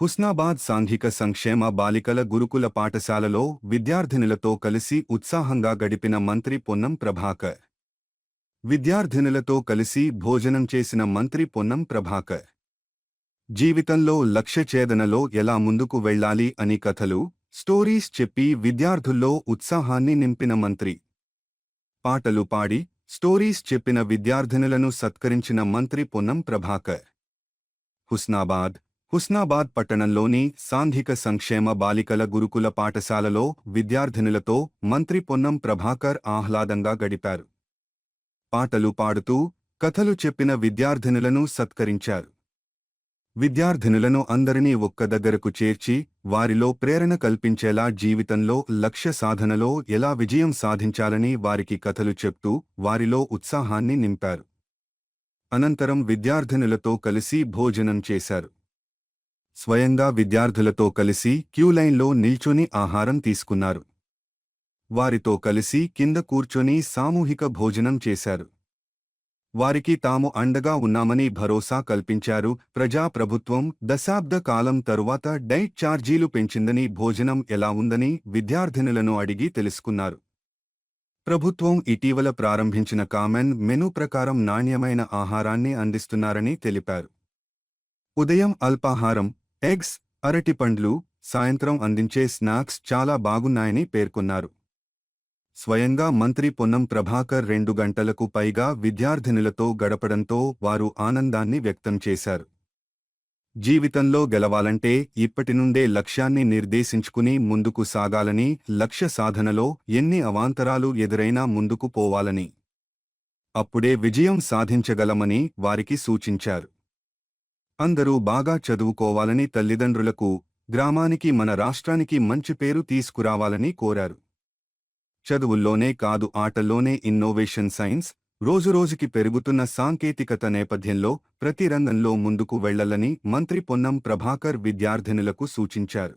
హుస్నాబాద్ సాంఘిక సంక్షేమ బాలికల గురుకుల పాఠశాలలో విద్యార్థినులతో కలిసి ఉత్సాహంగా గడిపిన మంత్రి పొన్నం ప్రభాకర్. విద్యార్థినులతో కలిసి భోజనం చేసిన మంత్రి పొన్నం ప్రభాకర్. జీవితంలో లక్ష్యఛేదనలో ఎలా ముందుకు వెళ్ళాలి అని కథలు స్టోరీస్ చెప్పి విద్యార్థుల్లో ఉత్సాహాన్ని నింపిన మంత్రి. పాటలు పాడి స్టోరీస్ చెప్పిన విద్యార్థినులను సత్కరించిన మంత్రి పొన్నం ప్రభాకర్. హుస్నాబాద్ హుస్నాబాద్ పట్టణంలోని సాంఘిక సంక్షేమ బాలికల గురుకుల పాఠశాలలో విద్యార్థినులతో మంత్రి పొన్నం ప్రభాకర్ ఆహ్లాదంగా గడిపారు. పాటలు పాడుతూ కథలు చెప్పిన విద్యార్థినులను సత్కరించారు. విద్యార్థినులను అందరినీ ఒక్క దగ్గరకు చేర్చి వారిలో ప్రేరణ కల్పించేలా జీవితంలో లక్ష్య సాధనలో ఎలా విజయం సాధించాలని వారికి కథలు చెప్తూ వారిలో ఉత్సాహాన్ని నింపారు. అనంతరం విద్యార్థినులతో కలిసి భోజనం చేశారు. స్వయంగా విద్యార్థులతో కలిసి క్యూలైన్లో నిల్చుని ఆహారం తీసుకున్నారు. వారితో కలిసి కింద కూర్చొని సామూహిక భోజనం చేశారు. వారికి తాము అండగా ఉన్నామని భరోసా కల్పించారు. ప్రజాప్రభుత్వం దశాబ్ద కాలం తరువాత డైట్ ఛార్జీలు పెంచిందని భోజనం ఎలా ఉందని విద్యార్థినులను అడిగి తెలుసుకున్నారు. ప్రభుత్వం ఇటీవల ప్రారంభించిన కామెన్ మెను ప్రకారం నాణ్యమైన ఆహారాన్ని అందిస్తున్నారని తెలిపారు. ఉదయం అల్పాహారం ఎగ్స్ అరటిపండ్లు సాయంత్రం అందించే స్నాక్స్ చాలా బాగున్నాయని పేర్కొన్నారు. స్వయంగా మంత్రి పొన్నం ప్రభాకర్ రెండు గంటలకు పైగా విద్యార్థినులతో గడపడంతో వారు ఆనందాన్ని వ్యక్తం చేశారు. జీవితంలో గెలవాలంటే ఇప్పటి నుండే లక్ష్యాన్ని నిర్దేశించుకుని ముందుకు సాగాలని లక్ష్య సాధనలో ఎన్ని అవాంతరాలు ఎదురైనా ముందుకు పోవాలని. అప్పుడే విజయం సాధించగలమని వారికి సూచించారు. అందరూ బాగా చదువుకోవాలని తల్లిదండ్రులకు గ్రామానికి మన రాష్ట్రానికి మంచి పేరు తీసుకురావాలని కోరారు. చదువుల్లోనే కాదు ఆటల్లోనే ఇన్నోవేషన్ సైన్స్ రోజురోజుకి పెరుగుతున్న సాంకేతికత నేపథ్యంలో ప్రతి రంగంలో ముందుకు వెళ్ళాలని మంత్రి పొన్నం ప్రభాకర్ విద్యార్థినులకు సూచించారు.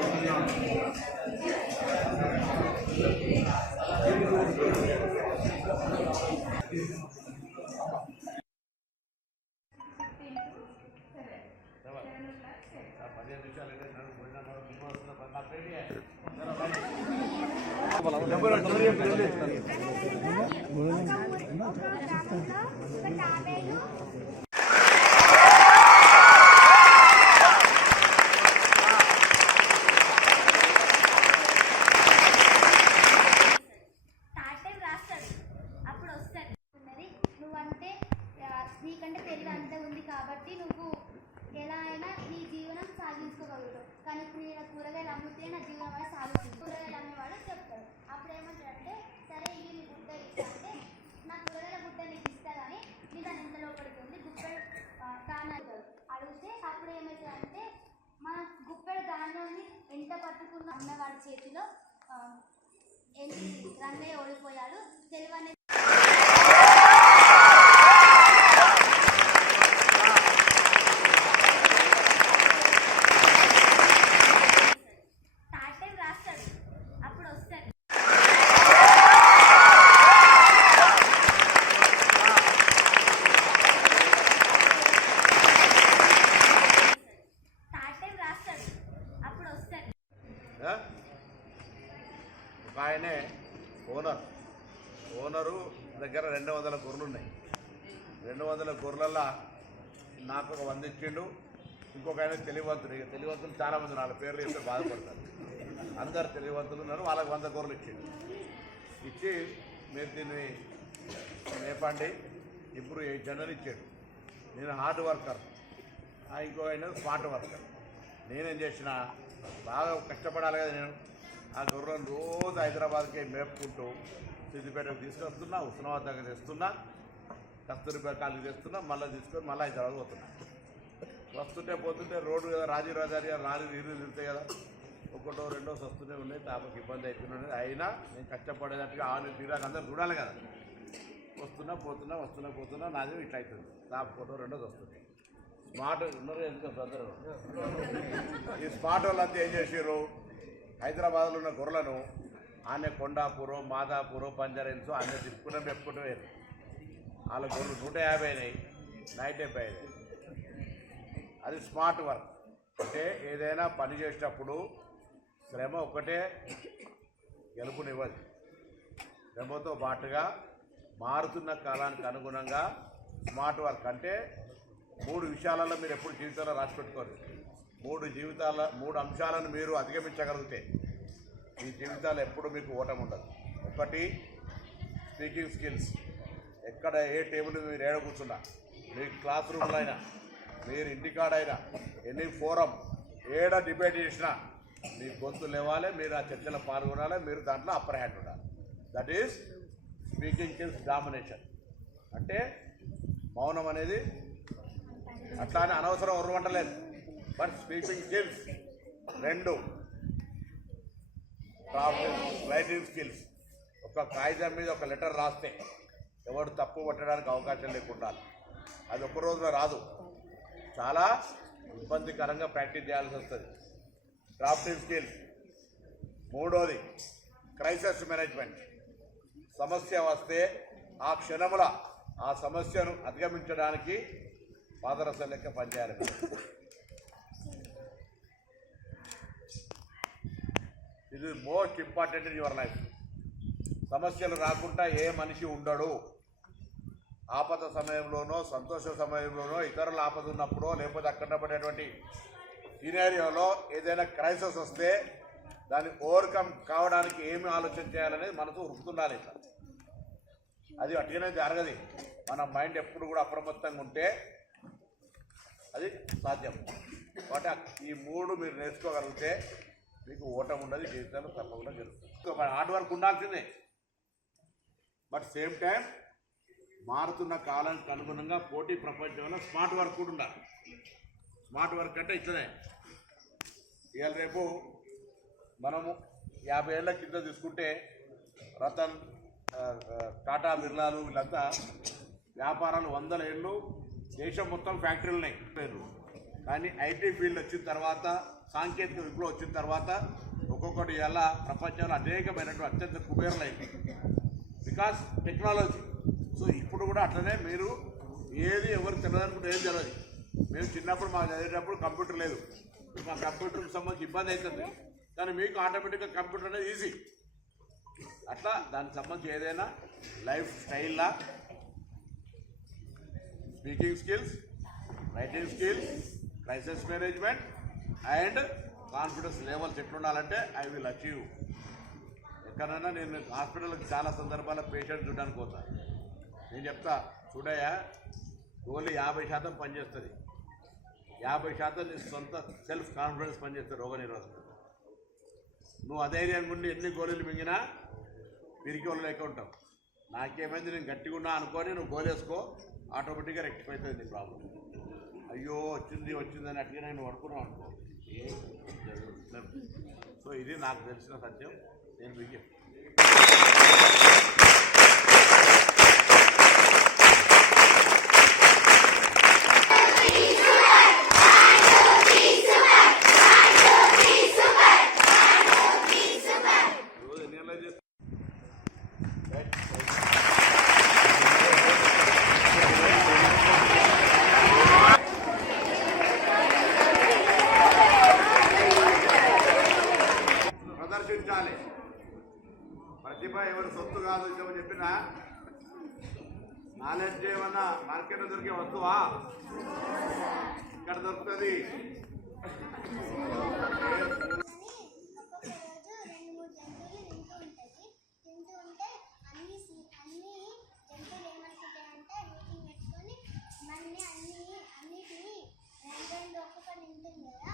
టైం రాస్తాడు అప్పుడు వస్తాడు ఉన్నది నువ్వంటే ఆ, నీకంటే తెలివి అంతే ఉంది కాబట్టి నువ్వు ఎలా అయినా నీ జీవనం సాగించుకోగలుగుతావు కానీ ఇప్పుడు నేను కూరగాయలు అమ్మితే నా జీవనం అనేది సాగుతుంది. కూరగాయలు అమ్మేవాడు చెప్తాడు. అప్పుడు ఏమంటాడంటే సరే ఇవి నీ గుడ్డ ఇస్తా. అంటే నా కూరగాయల గుడ్డ నీకు ఇస్తా కానీ నీ దాని ఎంత లోపలికి ఉంది? గుప్పెడు కానాడు అడిగితే అప్పుడు ఏమవుతుందంటే మన గుప్పెడు ధాన్యాన్ని ఎంత పట్టుకున్న అన్నవాడి చేతిలో ఎన్ని ఏంటి రంగయ్య ఓడిపోయాడు తెలివనే థర్డ్ టైం రాస్తాడు అప్పుడు వస్తాడు థర్డ్ టైం రాస్తాడు అప్పుడు వస్తాడు ఆ? ఒక ఆయనే ఓనర్ ఓనరు దగ్గర రెండు వందల గొర్రెలు ఉన్నాయి. రెండు వందల గొర్రెలల్లో నాకు ఒక వంద ఇచ్చిండు. ఇంకొక ఆయన తెలివంతుడు ఇక తెలివంతులు చాలా మంది పేర్లు చెప్తే బాధపడతారు. అందరు తెలియవంతులు ఉన్నారు. వాళ్ళకి వంద గొర్రెలు ఇచ్చిండు. ఇచ్చి మీరు దీన్ని మేపండి ఇప్పుడు ఎయిట్ జనరల్ ఇచ్చాడు. నేను హార్డ్ వర్కర్. ఆ ఇంకో ఆయన స్మార్ట్ వర్కర్. నేనేం చేసిన బాగా కష్టపడాలి కదా నేను. ఆ గొర్రెలను రోజు హైదరాబాద్కి మేపుకుంటూ సిద్దిపేటకు తీసుకొస్తున్నా ఉస్మానాబాద్ దగ్గర తెస్తున్నా కస్తూరిపేట కాళ్ళకి తెస్తున్నా మళ్ళీ తీసుకొని మళ్ళీ హైదరాబాద్ పోతున్నా. వస్తుంటే పోతుంటే రోడ్డు కదా రాజీవ్ రాజారి గారు నాలుగు నీళ్ళు తిరుగుతాయి కదా. ఒకటో రెండో వస్తూనే ఉన్నాయి తాపకి ఇబ్బంది అవుతున్నాయి అయినా నేను కష్టపడేటట్టుగా ఆరు తీరాక అందరూ చూడాలి కదా. వస్తున్నా పోతున్నా వస్తున్నా పోతున్నా నాది ఇట్లా అవుతుంది తాప ఫోటో రెండోది వస్తుంది స్మార్ట్ ఉన్నారు ఎందుకు అందరూ ఈ స్మార్ట్ వాళ్ళంతా ఏం చేసారు హైదరాబాద్లో ఉన్న గొర్రెలను ఆమె కొండాపూరో మాదాపూరు పంజరెన్సో ఆమె తిప్పుకుంటే మెప్పుకుంటూ వేరు. వాళ్ళ గొర్రెలు నూట యాభై అయినాయి నైట్ డెబ్బై అయినాయి. అది స్మార్ట్ వర్క్. అంటే ఏదైనా పని చేసేటప్పుడు శ్రమ ఒకటే గెలుపునివ్వదు. శ్రమతో పాటుగా మారుతున్న కాలానికి అనుగుణంగా స్మార్ట్ వర్క్. అంటే మూడు విషయాలలో మీరు ఎప్పుడు జీవితంలో రాసి పెట్టుకోరు. మూడు జీవితాల మూడు అంశాలను మీరు అధిగమించగలిగితే మీ జీవితాలు ఎప్పుడు మీకు ఓటమి ఉండదు. ఒకటి స్పీకింగ్ స్కిల్స్ ఎక్కడ ఏ టేబుల్ మీరు ఏడ కూర్చున్నా మీ క్లాస్ రూమ్లో అయినా మీరు ఇంటికాడైనా ఎనీ ఫోరం ఏడ డిబేట్ చేసినా మీ గొంతు లేవాలి మీరు ఆ చర్చలో పాల్గొనాలి మీరు దాంట్లో అప్పర్ హ్యాండ్ ఉండాలి. That is speaking skills domination అంటే మౌనం అనేది అట్లానే అనవసరం ఎవరు వంటలేదు బట్ స్పీకింగ్ స్కిల్స్ రెండు. రైటింగ్ స్కిల్స్ ఒక కాగితం మీద ఒక లెటర్ రాస్తే ఎవడు తప్పు పట్టడానికి అవకాశం లేకుండా. అది ఒక్క రోజులో రాదు. చాలా ఇబ్బందికరంగా ప్రాక్టీస్ చేయాల్సి వస్తుంది. డ్రాఫ్టింగ్ స్కిల్స్ మూడోది క్రైసిస్ మేనేజ్మెంట్ సమస్య వస్తే ఆ క్షణముల ఆ సమస్యను అధిగమించడానికి పాదరస లెక్క పనిచేయాలి. ఇది most important in your life సమస్యలు రాకుండా ఏ మనిషి ఉండడు. ఆపద సమయంలోనో సంతోష సమయంలోనో ఇతరులు ఆపద ఉన్నప్పుడో లేకపోతే అక్కడ పడేటువంటి సినారియోలో ఏదైనా క్రైసిస్ వస్తే దాన్ని ఓవర్కమ్ కావడానికి ఏమి ఆలోచన చేయాలనేది మనసు ఉరుకుతుండాలి ఇట్లా. అది అట్లనే జరగదు. మన మైండ్ ఎప్పుడు కూడా అప్రమత్తంగా ఉంటే అది సాధ్యం. కాబట్టి ఈ మూడు మీరు నేర్చుకోగలిగితే మీకు ఓటం ఉండదు జీవితంలో తప్పకుండా జరుగుతుంది. హార్డ్ వర్క్ ఉండాల్సిందే బట్ సేమ్ టైం మారుతున్న కాలానికి అనుగుణంగా పోటీ ప్రపంచంలో స్మార్ట్ వర్క్ కూడా ఉండాలి. స్మార్ట్ వర్క్ అంటే ఇట్లనే. ఇవాళ రేపు మనము యాభై ఏళ్ళ కింద తీసుకుంటే రతన్ టాటా బిర్లాలు వీళ్ళంతా వ్యాపారాలు వందల ఏళ్ళు దేశం మొత్తం ఫ్యాక్టరీలు ఉన్నాయి కానీ ఐటీ ఫీల్డ్ వచ్చిన తర్వాత సాంకేతిక విప్లవం వచ్చిన తర్వాత ఒక్కొక్కటి ఎలా ప్రపంచంలో అనేకమైనటువంటి అత్యంత కుబేరులైంది. బికాస్ టెక్నాలజీ సో ఇప్పుడు కూడా అట్లనే మీరు ఏది ఎవరు తెలియదనుకుంటే ఏం తెలియదు. మేము చిన్నప్పుడు మాకు చదివేటప్పుడు కంప్యూటర్ లేదు. మా కంప్యూటర్కి సంబంధించి ఇబ్బంది అవుతుంది. కానీ మీకు ఆటోమేటిక్గా కంప్యూటర్ అనేది ఈజీ అట్లా దానికి సంబంధించి ఏదైనా life స్టైల్లా speaking skills writing skills crisis management and confidence levels ఎట్లుండాలంటే I will achieve. ఎక్కడైనా నేను హాస్పిటల్కి చాలా సందర్భాల్లో పేషెంట్ చూడడానికి పోతా. నేను చెప్తా చూడయ్యా గోళీ యాభై శాతం పనిచేస్తుంది. యాభై శాతం నీ సొంత సెల్ఫ్ కాన్ఫిడెన్స్ పనిచేస్తుంది రోగ నిరోధకత. నువ్వు అధైర్యం నుండి ఎన్ని గోళీలు మింగినా పిరికి వాళ్ళు లెక్క ఉంటావు. నాకేమైంది నేను గట్టిగా ఉన్నా అనుకొని నువ్వు గోలేసుకో ఆటోమేటిక్గా రెక్టిఫై అవుతుంది నీ ప్రాబ్లం అయ్యో వచ్చింది వచ్చింది అని అట్లా నేను పడుకున్నాను అనుకో. సో ఇది నాకు తెలిసిన సత్యం. నేను మీకు ఉండాలి ప్రతిభ ఎవరు సొత్తు కాదు ఇదేమో చెప్పిన? నాలెడ్జ్ ఏమన్నా మార్కెట్లో దొరికే వస్తువా? ఇక్కడ దొరుకుతుంది. రెండు ఒక్కొక్క నింటుంది కదా.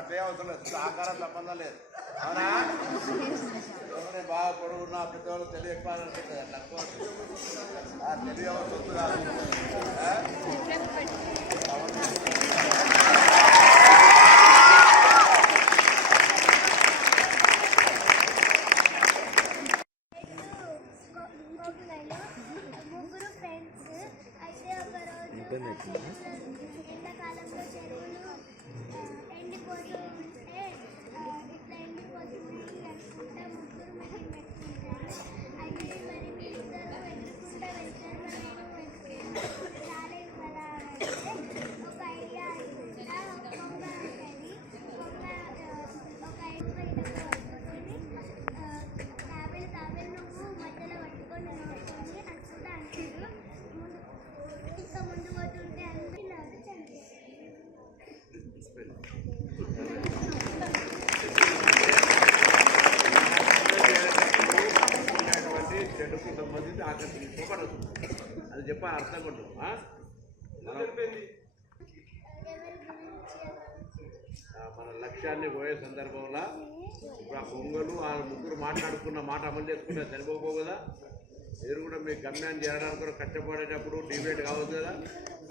అట్లే అవసరం లేదు. ఆకారం సంబంధం లేదు. అవునా? ఎవరైనా బాగా పొడుగున్న పెద్దవాళ్ళు తెలివి ఎక్కువ తెలివి అవసరం కాదు అయితే ఒక రోజు ఎండాకాలంలో చెరువులు ముగ్గురు మరి పెట్టుకుంటారు అయితే మరి మీరిద్దరు వెతుకుంటా వెళ్తారు మరి నేను వెతుకుంటా రాలేదు కదా అని అంటే ఒక ఐడియా అనుకుంటా ఒక కొంగ ఉంటుంది కొంగ ఆ, ఒక ఐదు బయటకు పట్టుకొని తాబేలు తాబేలు నువ్వు మధ్యలో పట్టుకొని నోడుకొని అనుకుంటా అంటారు ముందు ఇంకా ముందు పోతుంటే అందరూ నవ్వుతూ చనిపోతారు ఉన్నటువంటి చెడుకు సంబంధించి ఆకర్షించబడదు అది చెప్పాలి అర్థం కొట్టు ఆ? మనం ఎవరి గురించి ఆ, మన లక్ష్యాన్ని పోయే సందర్భంలో ఇప్పుడు ఆ పొంగలు ఆ ముగ్గురు మాట్లాడుకున్న మాట అమలు చేసుకుంటే సరిపోవు కదా? మీరు కూడా మీ గమ్యాన్ని చేరడానికి కూడా కష్టపడేటప్పుడు డిబేట్ కావద్దు కదా?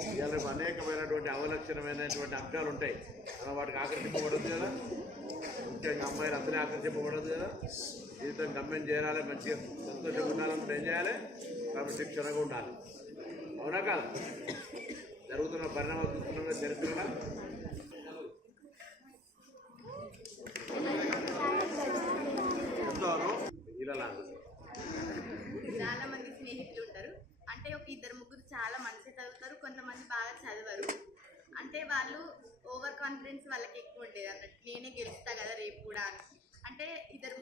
ఇవాళ అనేకమైనటువంటి అవలక్షణమైనటువంటి అంశాలు ఉంటాయి. మనం వాటికి ఆకర్షింపబడదు కదా? ముఖ్యంగా అమ్మాయిలు అందరినీ ఆకర్షింపబడదు కదా? జీవితం గమ్యం చేరాలి మంచిగా సంతోషంగా ఉండాలంటే ఏం చేయాలి? కాబట్టి శిక్షణగా ఉండాలి. అవునా కాదు? జరుగుతున్న పరిణామాలు చూస్తున్న చరిత్రలో చెప్తాను ఇలా చాలా మంది స్నేహితులు ఉంటారు. అంటే ఒక ఇద్దరు ముగ్గురు చాలా మంచిగా చదువుతారు కొంతమంది బాగా చదవరు. అంటే వాళ్ళు ఓవర్ కాన్ఫిడెన్స్ వాళ్ళకి ఎక్కువ ఉండేది అన్నట్టు. నేనే గెలుస్తా కదా రేపు కూడా అని. అంటే ఇద్దరు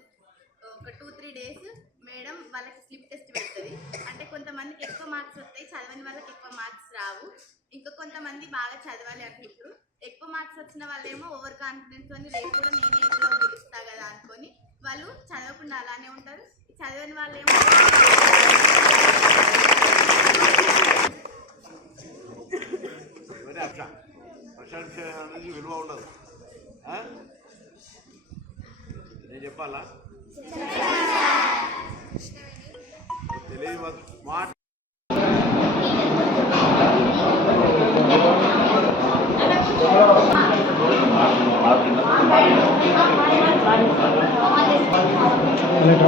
ఒక టూ త్రీ డేస్ మేడం వాళ్ళకి స్లిప్ టెస్ట్ పెడుతుంది. అంటే కొంతమందికి ఎక్కువ మార్క్స్ వస్తాయి చదవని వాళ్ళకి ఎక్కువ మార్క్స్ రావు. ఇంకా కొంతమంది బాగా చదవాలి అనుకుంటారు. ఎక్కువ మార్క్స్ వచ్చిన వాళ్ళేమో ఓవర్ కాన్ఫిడెన్స్ అని రేపు కూడా నేనే ఎక్కువ గెలుస్తా కదా అనుకొని వాళ్ళు చదవకుండా అలానే ఉంటారు. చదవని ప్రశంస అనేది విలువ ఉండదు? నేను చెప్పాలా? తెలియదు మాట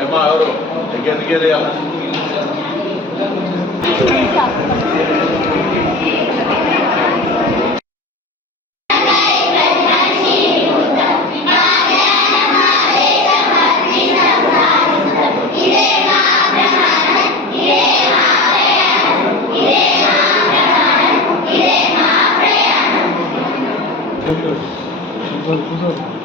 ఏమా ఎవరు? ఎందుకు వెళ్ళాలి 不是不是。